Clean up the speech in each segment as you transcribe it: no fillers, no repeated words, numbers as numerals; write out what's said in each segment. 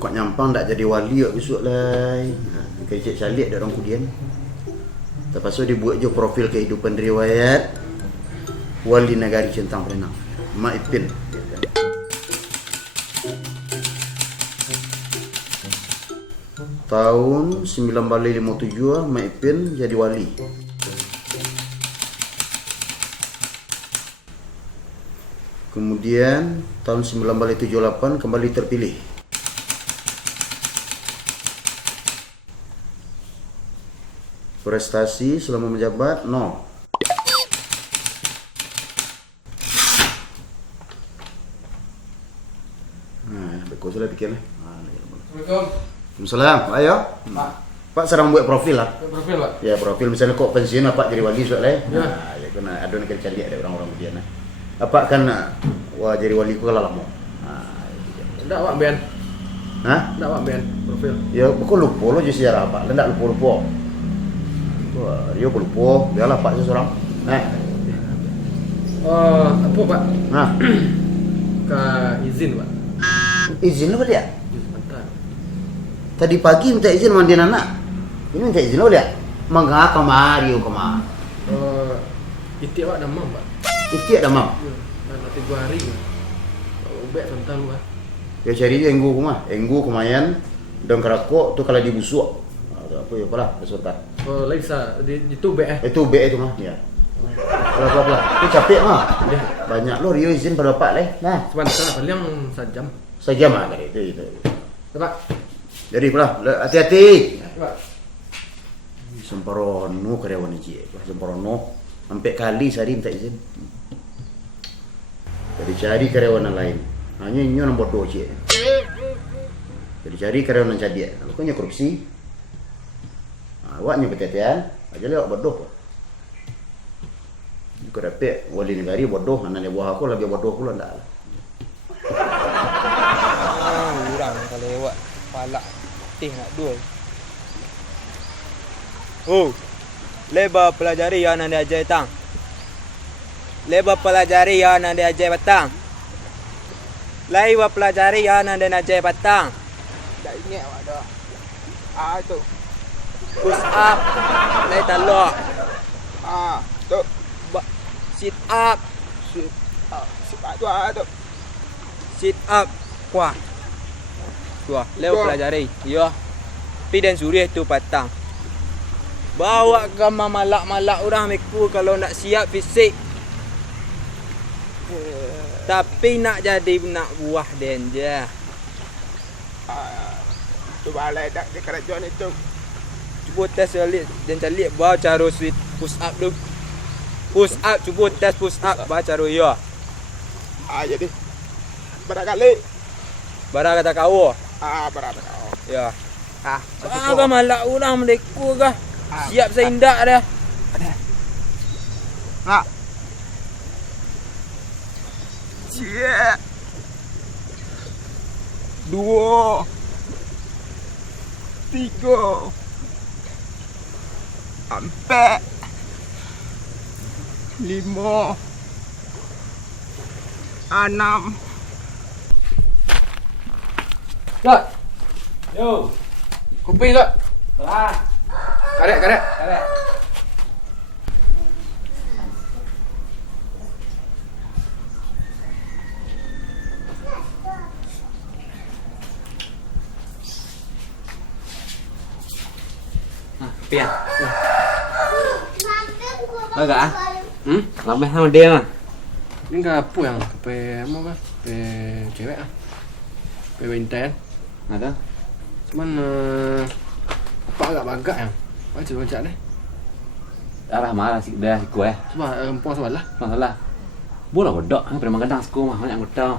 Kok nyampang tak jadi wali kat besok lah. Kecik salik dah orang kudian. Lepas tu dia buat je profil kehidupan riwayat Wali Negari Centang Perenang, Mak Ipin. Tahun 1957 Mak Ipin jadi wali. Kemudian tahun 1978 kembali terpilih. Prestasi selama menjabat 0. Betul sudah fikir lah. Assalamualaikum. Waalaikumsalam. Ayo. Pak sedang buat profil lah. Profil Pak. Ya, profil misalnya kok pensiun apa jadi wali soalnya. Ya. Ya kena ada nak cari ada orang-orang kemudian. Apa kan wah jadi wali ku kalau lama. Enggak Pak Ben. Hah? Enggak Pak Ben profil. Ya, kok lupa lo je sejarah apa? Enggak lupa. Wah, dia lupa. Biarlah Pak seorang. Apa Pak? Nah, Ke izin Pak. izin apa dia? Sebentar. Tadi pagi minta izin mandi anak. Ini minta izin lo dia. Mangga kemari kemari. Itik Pak demam Pak. Itu ada mam. Ya, dah 3 hari Pak. Ubek sebentar lu Pak. Ya cari dia enggu kumah. Enggu kumayan dan kerakok tu kalau dibusuk. Apa ya apalah beserta. Lain sa di tu ubek Itu B itu mah ya. Alah. Itu capek mah. Ya. Banyak lo Rio izin pada Pak leh. Nah, Sebentar paling sejam. saja mah itu. Pak. Jadi pula hati-hati. Pak. Semporono karyawan ini. Semporono sampai kali sehari minta izin. Jadi cari karyawan lain. Hanya nyo nombor 2 cik. Jadi cari karyawan yang cadia. Pokoknya korupsi. Awaknya petetian, aja lewat bodoh. Kau dapat wali negari bodoh, anak dia buah aku lebih bodoh pula ndak. Orang kalau lewat palak teh nak duel. Oh, lebar pelajari yang nak diajar tang. Lebar pelajari yang nak diajar petang. Lebar pelajari yang nak diajar petang. Tak ingat awak dah. Tu. Push up. Lay talak. Tu. Sit up. Sit up tu. Sit up. Kuah. Kuah. Lebar pelajari. Ya. Pi dan Suriah tu petang. Bawa gambar malak-malak orang meku kalau nak siap fisik. Tapi nak jadi nak buah dan je. Tu balai dak di kerajaan itu. Cuba test balik dan cari bawa cara sweet push up tu. Push up, cuba test push up bawa cara ya. Jadi barangkali Barang kata kau. berapa kau? Ya. Apa malak orang meku kah? Siap saya indak dah. Cie. 2 3 4 5 6. Lat. Yo. Kopi Lat. Lah. Karek. Pian. Agak ah. Lambat sama dia mah. Ini enggak apa yang pe apa kah? Pe cewek ah. Pe winter. Ada. Cuman apa agak-agak yang. Baca deh. Arah marah sih dah gue. Coba empon sebelah. Masalah. Bola godok, pernah makan sekolah mah banyak godok.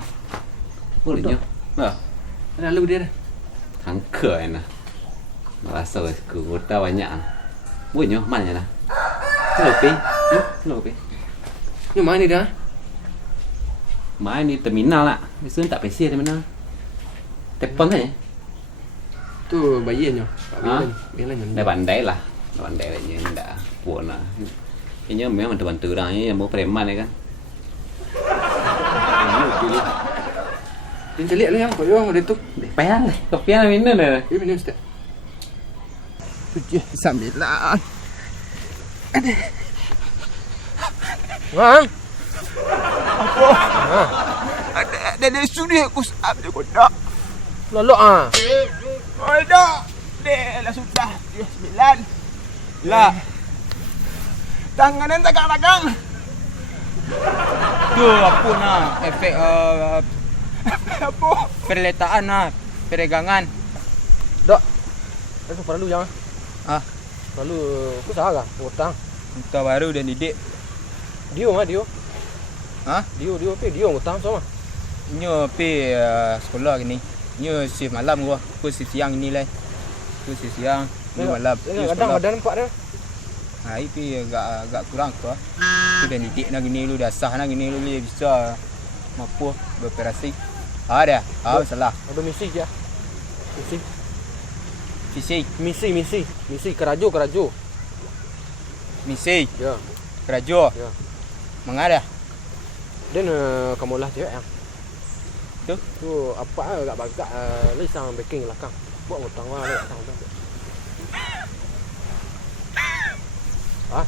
Bolehnya. Nah, Ada lu dia dah. tangke enak. Merasa aku godok banyak. Bolehnya mana dah? Lopi. Ni mana ni dah? Main di terminal lah. Biasanya tak PC terminal. Telepon saja. Tu bayinya. Bayinya. Dah pandai lah. Dah pandai lah. Dah puan lah. Ini memang bantu-bantu orang ni yang mau preman ni kan. Dia celik lah yang kau yang dia tu. Payah lah. Topian minum dah. Dia minum setiap. 7, 9. Bang. Ada sudi aku sab je kau dak. Lolok ah. Oh dak. Dek lah sudah 9. Lah. Tangan dan tagang-tagang. Tu apa nak efek Apa? perletaan lah, peregangan. Dok. Aku perlu yang. Ah, Perlu aku salah hutang. entah baru dan didik. Dio mah Dio. Ha? Dio Dio hutang sama. Nyo pi sekolah gini. Nyo shift malam gua. Aku shift siang ni lah. Aku shift siang, ni malam. Nyo Kadang sekolah. ada nampak dia. Ha, itu agak kurang tu. Tu dah didik nak gini lu, dah sah nak gini lu boleh bisa mampu beroperasi. Ha dah. Ha salah. Ada misi je. Fisik, Misi kerajo. misi, Ya. kerajo. Ya. Mengada. Dan kamu lah cewek yang. Tu. Tu apa agak bagak lisang baking belakang. Buat hutang wah le hutang. Ah,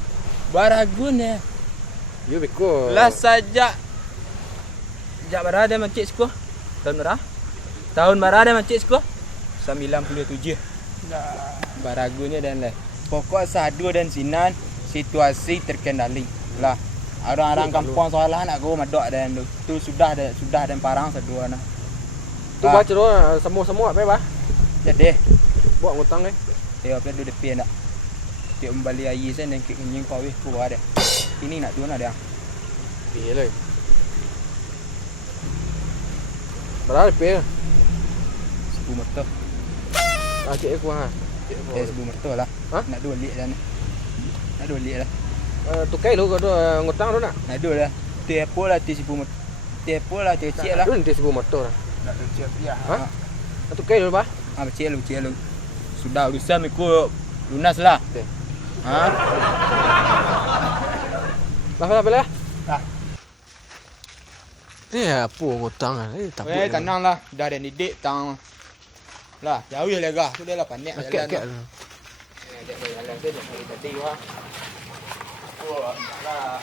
Baragun ya. you beko. Lah saja. Jak berada makcik sekolah. Tahun berapa? Tahun berapa makcik sekolah? 97. Baragunya dan lah. Pokok sadu dan sinan situasi terkendali. Lah. Orang-orang kampung soalan nak go madok dan tu sudah dan parang sedua nah. Tu baca tu semua apa bah? Jadi, Buat hutang dia apa tu depan nak. Dia kembali air sen dan kek kenying kau weh buat ada. Ini nak tu nak dia. Pi le. Berapa pi? 10 meter. Ah cik aku ha. Eh 10 meter lah. Ha? Nak 2 lik dah ni. Nak 2 lik lah. Tu kai lu kau hutang tu nak. Nak 2 lah. Tepo lah 10 meter. Tepo lah kecil lah. Tu nanti 10 motor lah. Nak siap dia. Ha? Tu kai lu bah? Ah kecil lu. Sudah urusan ikut lunas lah. Okey. Ha? Lah. Dah. Dia apa hutang ah? Tak Weh tenang lah. Dah ada didik tang. Lah, jauh je lega. Tu dia lah pandai jalan. Kek. Dia jalan tu dia dari tadi wah. Oh, lah.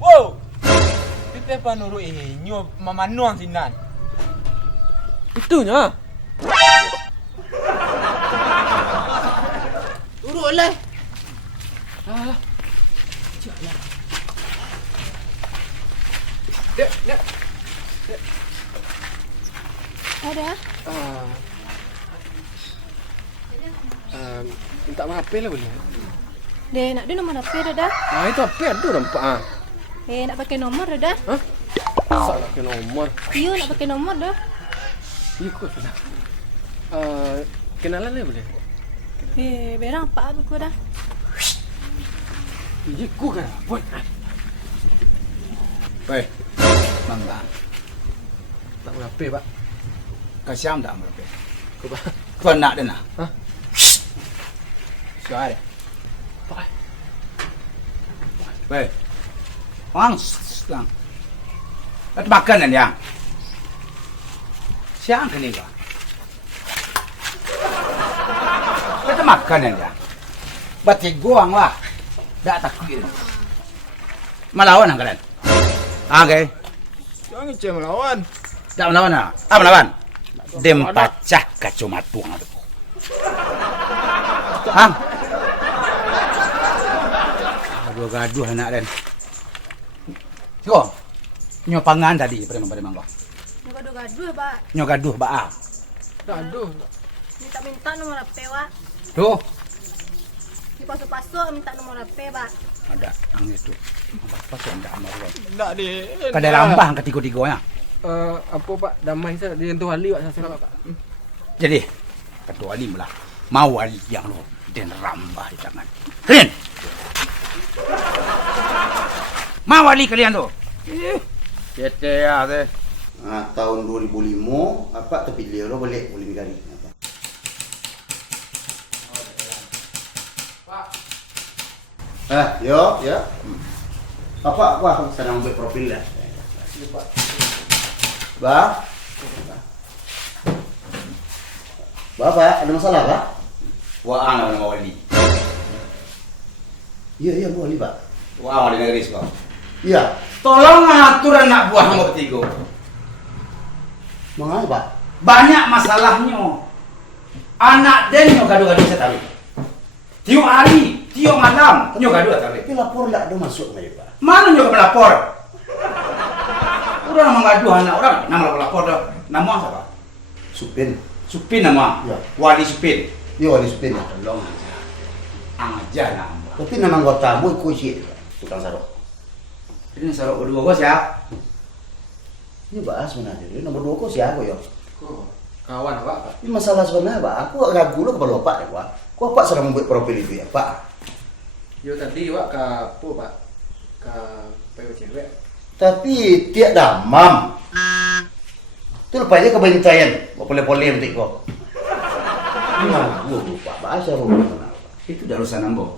Wow. Pipe panuru nyo mamanuang sinan. Itunya. Urut lah. Dek. Ada? Minta maaf lah boleh. Dek, nak dia nombor HP dah dah. Ah itu apa tu nampak ah. Nak pakai nombor dah dah. Salah ke nomor. You nak pakai nombor dah. Ya kau sudah. Kenalan lah boleh. Berang apa aku dah. Ya kau kan. Buat. Weh, mangga. Tak berapa pak. Kasiam tak berapa. Kau pak. Kau nak dia nak? Hah? Suara. Weh, orang lang. Ada makan dia. Siang kini kau. Ada makan dia. Batik guang lah. Tak takut. Melawan angkatan. Okay. Jangan cem melawan. Tak melawan ah. Apa melawan? Dem pacah kacau tuang tu. Hang. Gaduh anak dan. Siko. Nyo pangan tadi pada mangga. Gaduh-gaduh, Pak. Nyo gaduh ba. Aduh. Minta nomor HP, Pak. Tu Di pasuk-pasuk minta nomor HP, Pak. ada ang itu. Apa sih anda amaruan? Nak di. Kada rambah ketiga-tiganya. Apa pak damai saya dia tu wali pak saya pak. Jadi ketua wali lah. Mau wali yang lo dan rambah di tangan. Kalian. Mau wali kalian tu. Kete ya deh. Tahun 2005 apa terpilih lo balik boleh negari. Yo, ya. Apa sedang buat profil dah. Ba? Bapak, ada masalah, Pak? Wah, anak nama wali. Iya, Bu Ali, Pak. Wah, wali negeri kau. Iya. Tolong atur anak buah kamu bertiga. Mengapa, Pak? Banyak masalahnya. Anak den nyo gaduh-gaduh saya tarik. Tiap hari, tiap malam nyo gaduh tarik. Tapi lapor enggak ada masuk, Pak. Mana nyo melapor? Orang menggaduh anak orang, nama lapor dah. Nama siapa? Supin. Supin nama. Ya. Wali Supin. Iya, Wali Supin. Tolong aja. Aja nama. Tapi nama anggota mu ikut sih, tukang sarok. Ini sarok berdua gua siap. Ini bahas sebenarnya. Ini nomor 2 kok siapa ya? Oh, kawan Pak. Ini masalah sebenarnya, Pak. Aku ragu lo kepada Pak, ya, Pak. Kok Pak sedang membuat profil itu ya, Pak? Yo tadi Pak ke apa Pak? Ke PO cewek. Tapi tiada damam. Itu lupa aja kebanyakan. Boleh-boleh nanti kok. Ini ragu, Pak. Bahasa rumah. Itu dah urusan ambo.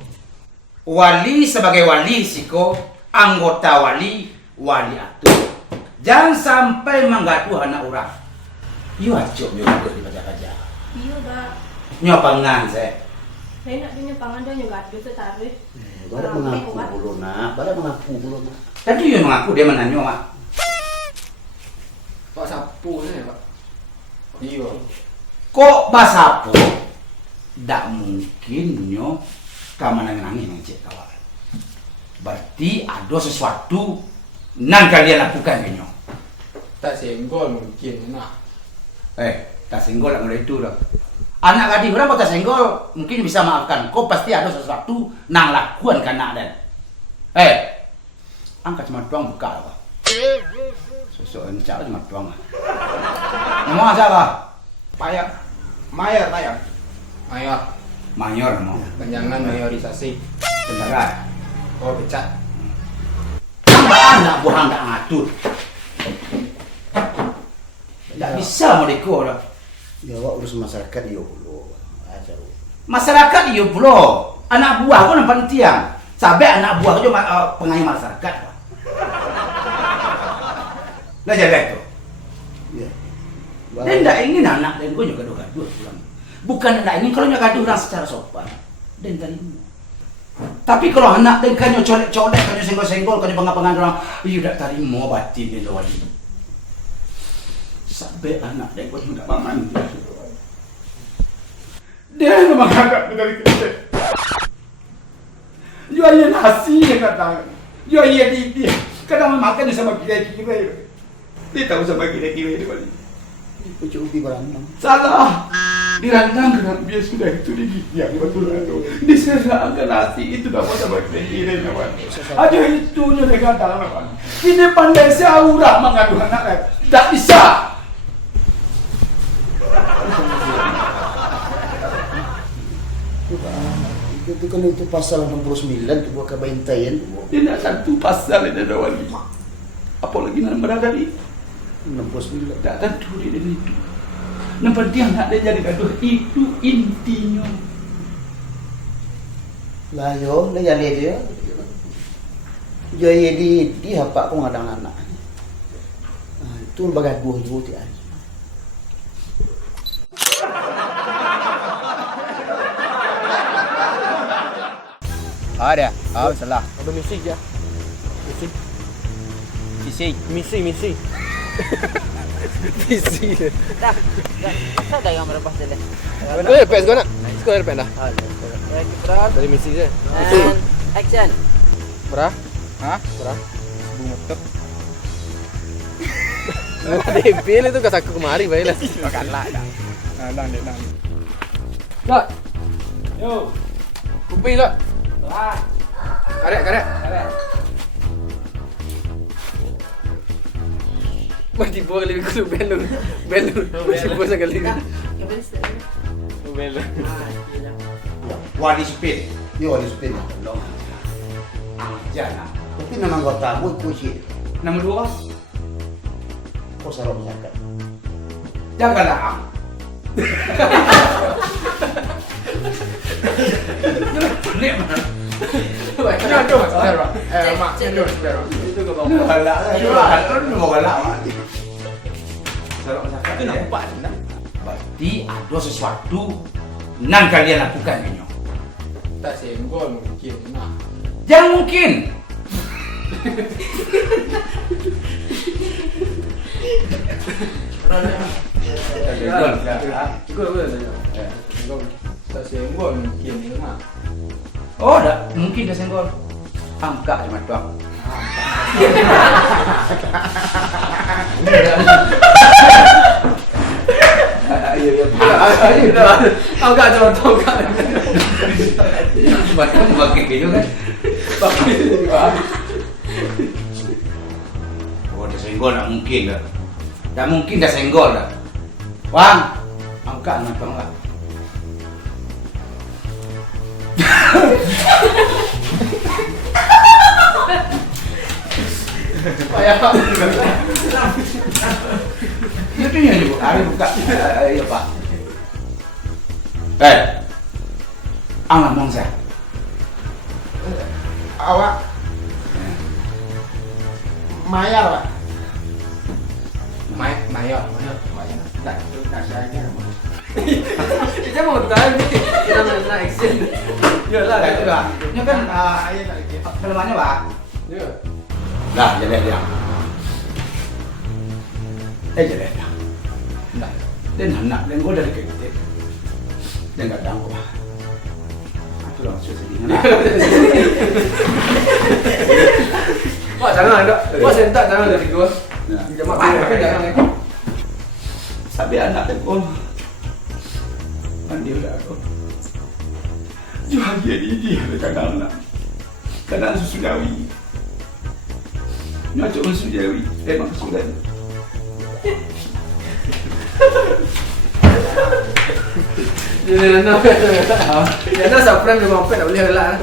Wali sebagai wali siko, anggota wali atur. Jangan sampai menggaduh anak orang. Yo acok yo gaduh di pajak-pajak. Iya, Pak. Nyopangan saya. Saya nak punya pangan dah juga ada setarik. Badak mengaku dulu, nak. Badak mengaku dulu, nak. Tadi dia mengaku dia menanyo mak. Pak sapu ni Pak. Iya. Kok basapo? Tak mungkin nyo kamanang-nangin yang cek kawan. Berarti ada sesuatu yang kalian lakukan nyo. Tak senggol mungkin nak. Tak senggol tak mulai itu dah. Anak gadis orang tak senggol mungkin bisa maafkan. Kau pasti ada sesuatu yang lakukan ke anak dan. Angkat cuma tuang buka apa? Sosok encak cuma tuang. Nama siapa? Mayor. Mayor. Mayor. Mayor mau. Panjangan mayorisasi. Tentara. Oh pecat. Tambah anak buah tak ngatur. Tak bisa mau deko dah. Ya, Pak urus masyarakat yo dulu. Aja. Masyarakat dia pula. Anak buah kau nampak tiang. Sampai anak buah kau pengayuh masyarakat. Lah jalan tu. Ya. Dia tidak ingin anak dan kau juga gaduh-gaduh pulang. Bukan tidak ingin kalau nyo gaduh orang secara sopan. Dan terima. Tapi kalau anak dan kanyo colek-colek, kanyo senggol-senggol, kanyo pengapangan orang, you tak terima batin dia wali. Sampai anak dan kau tidak paman. Dia memang agak dari kecil. You ayah nasi yang kata, you ayah dia. Kadang makan sama kira-kira. Dia tahu sama kira-kira dia wali. Pucuk ubi berandang. Salah. Dirandang kena biar sudah itu digigit betul itu. Diserahkan nasi itu dapat sama kira-kira kawan. Ada itu nya dekat dalam kawan. Ini pandai seaura mengadu anak. Tak bisa. Itu kan itu pasal 69 tu buat kebaintayan. Dia nak satu pasal dia ada wali. Apalagi nak berada di 69. tak tentu dia dari itu. Yang penting anak dia jadi gaduh itu intinya. Lah yo, lah jadi dia. Jadi di apa kau ngadang anak. Itu bagaduh ibu dia. Ada. Salah. Ada misi je. Misi. Misi dia. Dah. Saya dah yang berapa dia. Kau RPS kau nak? Kau RPS dah. Berapa? Dari misi je. And action. Berah? Hah? Berah? Bungutuk. DP itu kas aku kemari baiklah. Makanlah dah. Dang. Lah. Yo. Kumpul lah. Karek. Mati buah kali aku belum. Mati buah sekali. Belum. Wali Supin. Yo, ada Supin. Tolong. Jangan. Tapi nama anggota mu ikut sih. Nomor dua. Kau sarap masyarakat. Janganlah. Pelik mana? Nyodok Vero. Mak nyodok Vero. Itu ke bawah. Galak lah. Galak mau galak. Kalau cakap Itu nampak dah. berarti ada sesuatu yang kalian lakukan ini. Tak senggol mungkin. Nah. Jangan mungkin. Senggol. Cukup apa tanya? Senggol. Tak senggol mungkin. Nah. Oh, dah mungkin dah senggol. Angkat cuma tuang. Agak contoh kan. Macam makin gitu kan. Oh, dah senggol tak mungkin dah. Tak mungkin dah senggol dah. Wang, angkat cuma tuang lah. Payah. Itu yang ibu, hari buka. Ya Pak. Alam bangsa. Awak mayar, Pak. Mayor. Tak saya. Kita mau tahu ni. Kita nak action. Yalah. Itu dah. Ini kan Ayah tak lagi. filmannya Pak. Ya. Dah, jadi dia. Jadi dia. Nah, dia nak dia gua dari kita. Dia enggak tahu Pak. Itu lah maksud sedih. Wah, jangan ada. Wah, sentak jangan dari gua. Nah, Jamak kan jangan lagi. Sabi anak dia pun. Mandi udah aku. Jual dia kadang-kadang. Kadang susu dawi. Nyocok susu dawi. Memang sudah. Dia nak dia nak subscribe memang tak boleh gelak.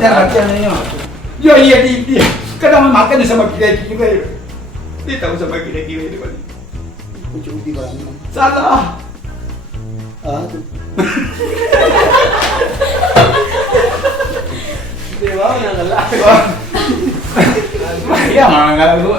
Jangan baca ni. Ya iya dia. Kadang makan sama kira-kira. Dia tahu sama kira-kira itu kan. Pucuk ubi kalau ni. Salah. Tu. Dia mau nak gelak. Ya mana kalau